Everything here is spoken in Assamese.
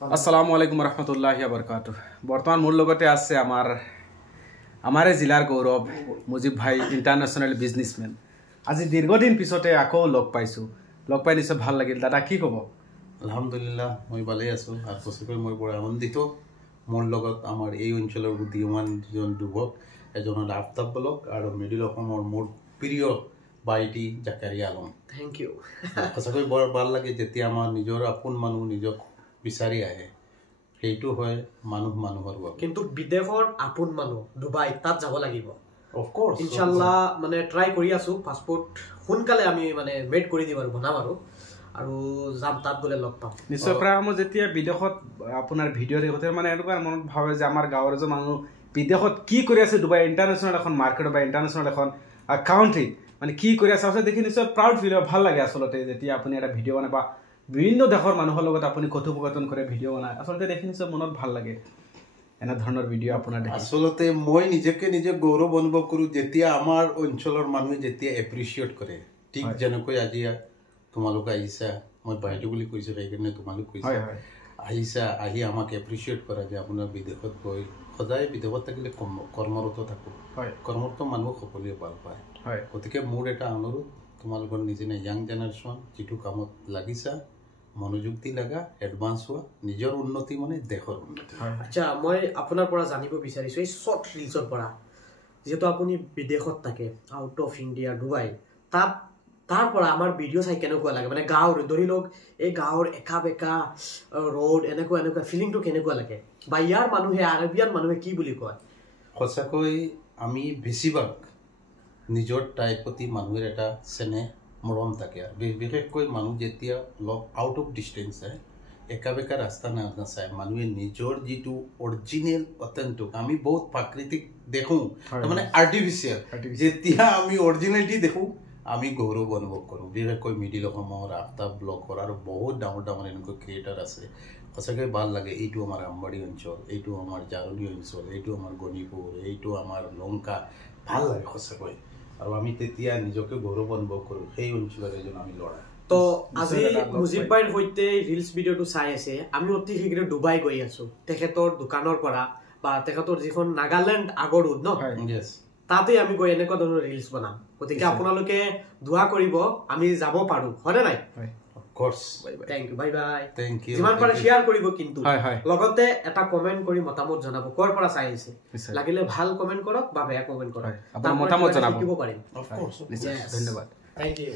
আসসালামু আলাইকুম ৰহমতুল্লাহি বাৰাকাতুহু। বৰ্তমান মোৰ লগতে আছে আমাৰে জিলাৰ গৌৰৱ মুজিব ভাই ইণ্টাৰনেশ্যনেল বিজনেছমেন। আজি দীৰ্ঘদিন পিছতে আকৌ লগ পাইছোঁ। লগ পাই নিশ্চয় ভাল লাগিল। দাদা কি ক'ব? আলহামদুলিল্লাহ মই ভালেই আছোঁ আৰু সঁচাকৈ মই বৰ আনন্দিত। মোৰ লগত আমাৰ এই অঞ্চলৰ বুদ্ধিমান দুজন যুৱক, এজন হ'ল আফতাব বলক আৰু মিডিল অসমৰ মোৰ প্ৰিয় বাইটি জাকাৰিয়া আলম। Thank you. সঁচাকৈ বৰ ভাল লাগে যেতিয়া আমাৰ নিজৰ আপোন মানুহ নিজক বিচাৰি আহে। সেইটো হয় মানুহৰ বাবে। কিন্তু বিদেশৰ আপোন মানুহ ডুবাই তাত যাব লাগিব অফক'ৰ্ছ ইনশাল্লাহ। মানে ট্ৰাই কৰি আছোঁ, পাছপোৰ্ট সোনকালে আমি মানে মেড কৰি দিম আৰু বনাম আৰু যাম, তাত গ'লে লগ পাম নিশ্চয়। প্ৰায় সময় যেতিয়া বিদেশত আপোনাৰ ভিডিঅ' দেখোঁতে মানে এনেকুৱা মনত ভাবে যে আমাৰ গাঁৱৰ এজন মানুহ বিদেশত কি কৰি আছে, ডুবাই ইণ্টাৰনেশ্যনেল এখন মাৰ্কেট বা ইণ্টাৰনেশ্যনেল এখন কাউণ্ট্ৰি মানে কি কৰি আছে আচলতে দেখি নিশ্চয় প্ৰাউড ফিল হয়, ভাল লাগে আচলতে যেতিয়া আপুনি এটা ভিডিঅ' বনায় বা বিভিন্ন দেশৰ মানুহৰ লগত আপুনি কথোপকথন কৰে, ভিডিঅ' বনায়, আচলতে দেখি নিশ্চয় মনত ভাল লাগে এনেধৰণৰ ভিডিঅ' আপোনাৰ দেখি। আচলতে মই নিজে গৌৰৱ অনুভৱ কৰোঁ যেতিয়া আমাৰ অঞ্চলৰ মানুহে যেতিয়া এপ্ৰিচিয়েট কৰে। ঠিক যেনেকৈ আজি তোমালোক আহিছা, মই বাইদেউ বুলি কৈছোঁ সেইকাৰণে তোমালোক কৈছা, আহিছা আহি আমাক এপ্ৰিচিয়েট কৰা যে আপোনাৰ বিদেশত গৈ সদায় বিদেশত থাকিলে কৰ্মৰত থাকোঁ। কৰ্মৰত মানুহক সকলোৱে ভাল পায়। গতিকে মোৰ এটা অনুৰোধ, তোমালোকৰ নিচিনা য়াং জেনেৰেশ্যন যিটো কামত লাগিছা মনোযোগ দি লাগা, এডভান্স হোৱা, নিজৰ উন্নতি মানে দেশৰ উন্নতি। আচ্ছা, মই আপোনাৰ পৰা জানিব বিচাৰিছোঁ এই শ্বৰ্ট ৰিলছৰ পৰা, যিহেতু আপুনি বিদেশত থাকে, আউট অফ ইণ্ডিয়া ডুবাই, তাৰ পৰা আমাৰ ভিডিঅ' চাই কেনেকুৱা লাগে? মানে গাঁৱৰ ধৰি লওক এই গাঁৱৰ একা বেকা ৰোড এনেকুৱা ফিলিংটো কেনেকুৱা লাগে? বা ইয়াৰ মানুহে আৰবিয়ান মানুহে কি বুলি কয়? সঁচাকৈ আমি বেছিভাগ নিজৰ ঠাইৰ প্ৰতি মানুহৰ এটা চেনেহ মৰম থাকে। আৰু বিশেষকৈ মানুহ যেতিয়া লগ আউট অফ ডিষ্টেঞ্চ যায়, একা বেকা ৰাস্তা নাচায়, মানুহে নিজৰ যিটো অৰিজিনেল অথেণ্টিক, আমি বহুত প্ৰাকৃতিক দেখোঁ, তাৰমানে আৰ্টিফিচিয়েল, যেতিয়া আমি অৰিজিনেলিটি দেখোঁ আমি গৌৰৱ অনুভৱ কৰোঁ। বিশেষকৈ মিডিল অসমৰ আফতাব ব্লগৰ আৰু বহুত ডাঙৰ এনেকুৱা ক্ৰিয়েটাৰ আছে। সঁচাকৈ ভাল লাগে। এইটো আমাৰ আমবাৰী অঞ্চল, এইটো আমাৰ জাৰনী অঞ্চল, এইটো আমাৰ গণিপুৰ, এইটো আমাৰ লংকা, ভাল লাগে সঁচাকৈ। আৰু আমি তেতিয়া নিজকে গৌৰৱ অনুভৱ কৰোঁ সেই অঞ্চলৰ এজন আমি ল'ৰা। তো আজি মুজিব ভাইৰ সৈতে ৰিলছ ভিডিঅ'টো চাই আছে, আমি অতি শীঘ্ৰে ডুবাই গৈ আছোঁ তেখেতৰ দোকানৰ পৰা, বা তেখেতৰ যিখন নাগালেণ্ড আগৰউড ন, তাতে আমি গৈ এনেকুৱা ধৰণৰ ৰিলছ বনাম। গতিকে আপোনালোকে দোৱা কৰিব আমি যাব পাৰোঁ, হয়নে নাই? Thank you, bye bye. যিমান পাৰে শ্বেয়াৰ কৰিব, কিন্তু লগতে এটা কমেণ্ট কৰি মতামত জনাব ক'ৰ পৰা চাই আহিছে। লাগিলে ভাল কমেণ্ট কৰক বা বেয়া কমেণ্ট কৰক, আপোনাৰ মতামত জনাব শিকিব পাৰিম। ধন্যবাদ। Thank U.